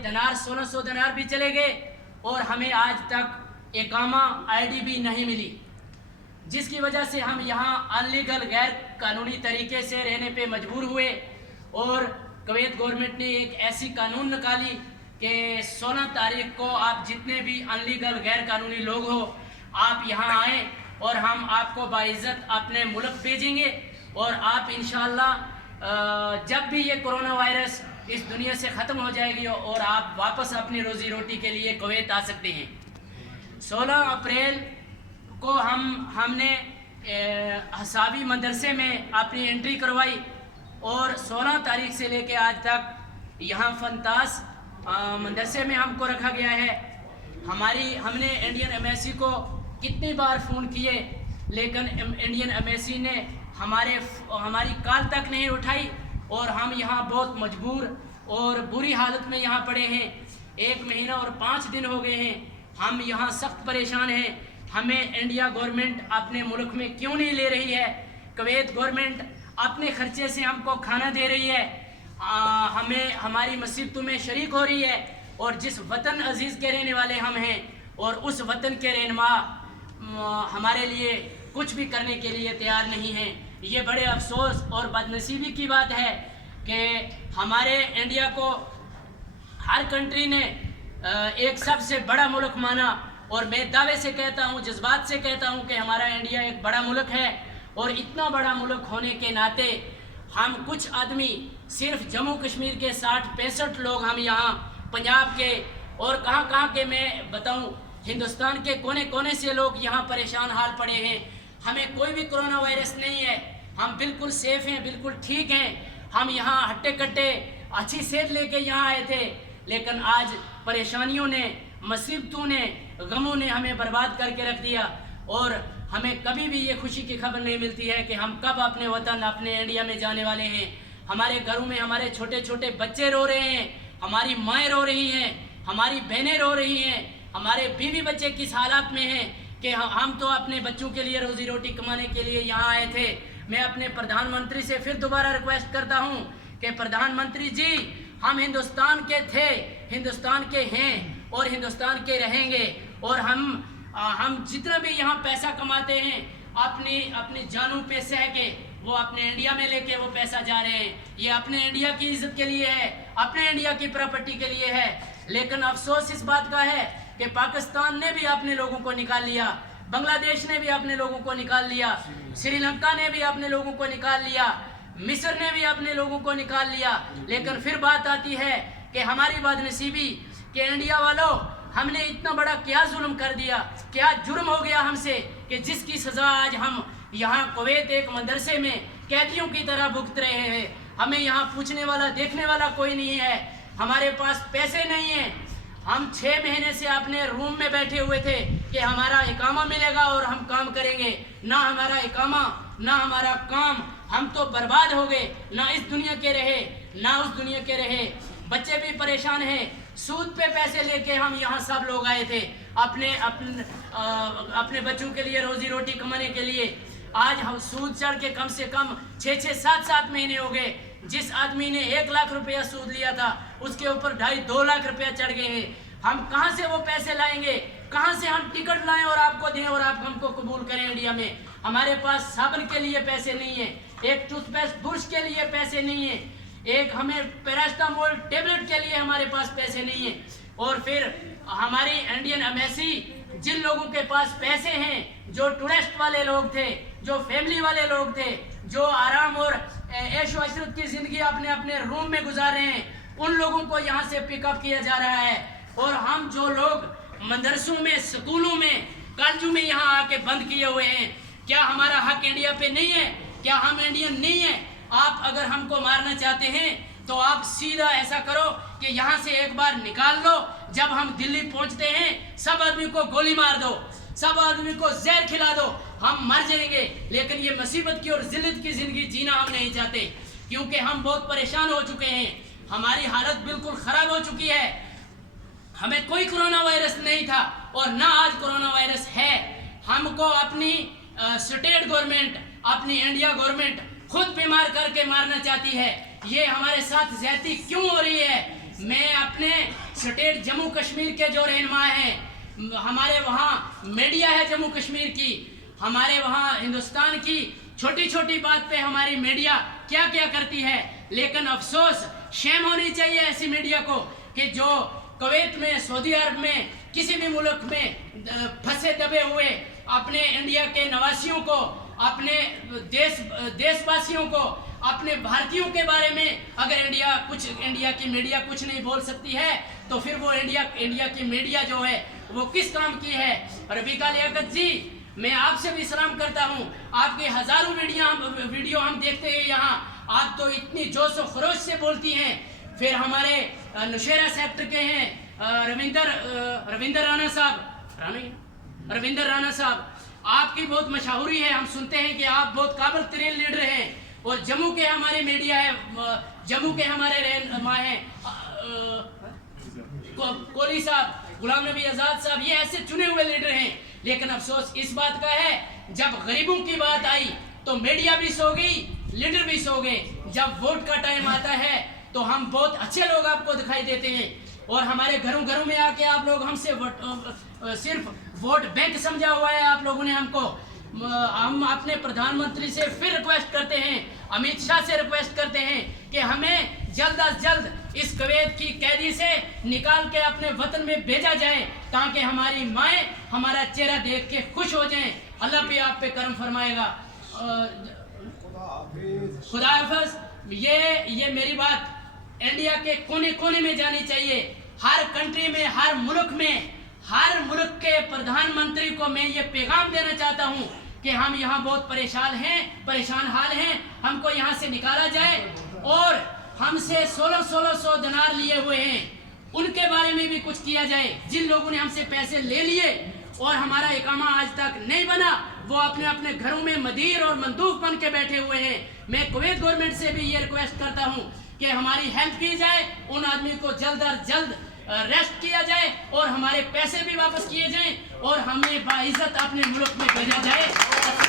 दिनार 1600 दिनार भी चले गए और हमें आज तक इकामा आईडी भी नहीं मिली, जिसकी वजह से हम यहाँ अनलीगल गैर कानूनी तरीके से रहने पे मजबूर हुए। और कुवैत गवर्नमेंट ने एक ऐसी कानून निकाली कि 16 तारीख को आप जितने भी अनलीगल गैर कानूनी लोग हो आप यहाँ आएँ और हम आपको बाइज्जत अपने मुल्क भेजेंगे और आप इंशाअल्लाह जब भी ये कोरोना वायरस इस दुनिया से ख़त्म हो जाएगी और आप वापस अपनी रोज़ी रोटी के लिए कुवैत आ सकते हैं। 16 अप्रैल को हमने हसाबी मदरसे में अपनी एंट्री करवाई और 16 तारीख से लेके आज तक यहाँ फंतास मदरसे में हमको रखा गया है। हमने इंडियन एम्बेसी को कितनी बार फ़ोन किए लेकिन इंडियन एम्बेसी ने हमारी कॉल तक नहीं उठाई और हम यहाँ बहुत मजबूर और बुरी हालत में यहाँ पड़े हैं। 1 महीना और 5 दिन हो गए हैं, हम यहाँ सख्त परेशान हैं। हमें इंडिया गवर्नमेंट अपने मुल्क में क्यों नहीं ले रही है? कुवैत गवर्नमेंट अपने खर्चे से हमको खाना दे रही है, हमें हमारी मुसीबतों में शरीक हो रही है और जिस वतन अजीज़ के रहने वाले हम हैं और उस वतन के रहनुमा हमारे लिए कुछ भी करने के लिए तैयार नहीं हैं। ये बड़े अफसोस और बदनसीबी की बात है कि हमारे इंडिया को हर कंट्री ने एक सबसे बड़ा मुल्क माना और मैं दावे से कहता हूँ, जज्बात से कहता हूँ कि हमारा इंडिया एक बड़ा मुल्क है। और इतना बड़ा मुल्क होने के नाते हम कुछ आदमी सिर्फ जम्मू कश्मीर के 60-65 लोग हम यहाँ पंजाब के और कहाँ के मैं बताऊँ हिंदुस्तान के कोने कोने से लोग यहाँ परेशान हाल पड़े हैं। हमें कोई भी कोरोना वायरस नहीं है, हम बिल्कुल सेफ हैं, बिल्कुल ठीक हैं। हम यहाँ हट्टे कट्टे अच्छी सेहत लेके यहाँ आए थे, लेकिन आज परेशानियों ने, मुसीबतों ने, गमों ने हमें बर्बाद करके रख दिया और हमें कभी भी ये खुशी की खबर नहीं मिलती है कि हम कब अपने वतन, अपने इंडिया में जाने वाले हैं। हमारे घरों में हमारे छोटे छोटे बच्चे रो रहे हैं, हमारी माएँ रो रही हैं, हमारी बहनें रो रही हैं, हमारे बीवी बच्चे किस हालात में हैं कि हम तो अपने बच्चों के लिए रोज़ी रोटी कमाने के लिए यहाँ आए थे। मैं अपने प्रधानमंत्री से फिर दोबारा रिक्वेस्ट करता हूँ कि प्रधानमंत्री जी, हम हिंदुस्तान के थे, हिंदुस्तान के हैं और हिंदुस्तान के रहेंगे और हम जितना भी यहाँ पैसा कमाते हैं अपनी जानों पे सह के वो अपने इंडिया में लेके वो पैसा जा रहे हैं। ये अपने इंडिया की इज्जत के लिए है, अपने इंडिया की प्रॉपर्टी के लिए है। लेकिन अफसोस इस बात का है कि पाकिस्तान ने भी अपने लोगों को निकाल लिया, बांग्लादेश ने भी अपने लोगों को निकाल लिया, श्रीलंका ने भी अपने लोगों को निकाल लिया, मिस्र ने भी अपने लोगों को निकाल लिया। लेकिन फिर बात आती है कि हमारी बदनसीबी कि इंडिया वालों, हमने इतना बड़ा क्या जुल्म कर दिया, क्या जुर्म हो गया हमसे कि जिसकी सज़ा आज हम यहाँ कुवैत एक मदरसे में कैदियों की तरह भुगत रहे हैं। हमें यहाँ पूछने वाला, देखने वाला कोई नहीं है, हमारे पास पैसे नहीं हैं। हम 6 महीने से अपने रूम में बैठे हुए थे कि हमारा इकामा मिलेगा और हम काम करेंगे। ना हमारा इकामा, ना हमारा काम, हम तो बर्बाद हो गए, ना इस दुनिया के रहे ना उस दुनिया के रहे। बच्चे भी परेशान हैं, सूद पे पैसे लेके हम यहाँ सब लोग आए थे अपने बच्चों के लिए रोजी रोटी कमाने के लिए। आज हम सूद चढ़ के कम से कम 6-6, 7-7 महीने हो गए। जिस आदमी ने 1 लाख रुपया सूद लिया था उसके ऊपर 2.5-2 लाख रुपया चढ़ गए हैं। हम कहाँ से वो पैसे लाएंगे, कहाँ से हम टिकट लाएं और आपको दें और आप हमको कबूल करें इंडिया में? हमारे पास साबुन के लिए पैसे नहीं है, एक टूथपेस्ट ब्रश के लिए पैसे नहीं है, एक हमें पैरास्टामोल टेबलेट के लिए हमारे पास पैसे नहीं है। और फिर हमारी इंडियन एम्बेसी जिन लोगों के पास पैसे हैं, जो टूरिस्ट वाले लोग थे, जो फैमिली वाले लोग थे, जो आराम और ऐशो अशरत की ज़िंदगी अपने अपने रूम में गुजार रहे हैं, उन लोगों को यहाँ से पिकअप किया जा रहा है। और हम जो लोग मदरसों में, स्कूलों में, कॉलेजों में यहाँ आके बंद किए हुए हैं, क्या हमारा हक इंडिया पे नहीं है? क्या हम इंडियन नहीं है? आप अगर हमको मारना चाहते हैं तो आप सीधा ऐसा करो कि यहाँ से एक बार निकाल लो। जब हम दिल्ली पहुँचते हैं सब आदमी को गोली मार दो, सब आदमी को जहर खिला दो, हम मर जाएंगे। लेकिन ये मुसीबत की और जिल्लत की ज़िंदगी जीना हम नहीं चाहते, क्योंकि हम बहुत परेशान हो चुके हैं, हमारी हालत बिल्कुल ख़राब हो चुकी है। हमें कोई कोरोना वायरस नहीं था और ना आज कोरोना वायरस है। हमको अपनी स्टेट गवर्नमेंट, अपनी इंडिया गवर्नमेंट खुद बीमार करके मारना चाहती है। ये हमारे साथ ज्यादती क्यों हो रही है? मैं अपने स्टेट जम्मू कश्मीर के जो रहनुमा हैं, हमारे वहाँ मीडिया है जम्मू कश्मीर की, हमारे वहाँ हिंदुस्तान की छोटी छोटी बात पे हमारी मीडिया क्या क्या करती है। लेकिन अफसोस, शेम होनी चाहिए ऐसी मीडिया को कि जो कुवैत में, सऊदी अरब में, किसी भी मुल्क में फंसे दबे हुए अपने इंडिया के निवासियों को, अपने देशवासियों को, अपने भारतीयों के बारे में अगर इंडिया की मीडिया कुछ नहीं बोल सकती है तो फिर वो इंडिया की मीडिया जो है वो किस काम की है। रफीका लियाकत जी, मैं आपसे भी सलाम करता हूँ, आपके हजारों वीडियो हम देखते हैं यहाँ, आप तो इतनी जोश और खरोश से बोलती हैं। फिर हमारे नौशेरा सेक्टर के हैं रविंदर राणा साहब, आपकी बहुत मशहूरी है, हम सुनते हैं कि आप बहुत काबिल तरीन लीडर हैं। और जम्मू के हमारे मीडिया है, जम्मू के हमारे रहनुमा हैं कोहली साहब, गुलाम नबी आज़ाद साहब, ये ऐसे चुने हुए लीडर हैं। लेकिन अफसोस इस बात का है, जब गरीबों की बात आई तो मीडिया भी सो गई, लीडर भी सो गए। जब वोट का टाइम आता है तो हम बहुत अच्छे लोग आपको दिखाई देते हैं और हमारे घरों घरों में आके आप लोग हमसे सिर्फ वोट बैंक समझा हुआ है आप लोगों ने हमको। हम अपने प्रधानमंत्री से फिर रिक्वेस्ट करते हैं, अमित शाह से रिक्वेस्ट करते हैं कि हमें जल्द अज जल्द इस कुवैत की कैदी से निकाल के अपने वतन में भेजा जाए ताकि हमारी माएँ हमारा चेहरा देख के खुश हो जाएं। अल्लाह भी आप पे करम फरमाएगा। खुदा हाफिज़। ये मेरी बात इंडिया के कोने कोने में जानी चाहिए। हर कंट्री में, हर मुल्क के प्रधानमंत्री को मैं ये पैगाम देना चाहता हूँ कि हम यहाँ बहुत परेशान हाल हैं, हमको यहाँ से निकाला जाए। और हमसे 1600 दिनार लिए हुए हैं, उनके बारे में भी कुछ किया जाए। जिन लोगों ने हमसे पैसे ले लिए और हमारा इकामा आज तक नहीं बना, वो अपने अपने घरों में मदीर और मंदूक बन के बैठे हुए हैं। मैं कुवैत गवर्नमेंट से भी ये रिक्वेस्ट करता हूँ कि हमारी हेल्प की जाए, उन आदमी को जल्द अज जल्द रेस्ट किया जाए और हमारे पैसे भी वापस किए जाएं और हमें बाइज्जत अपने मुल्क में भेजा जाए।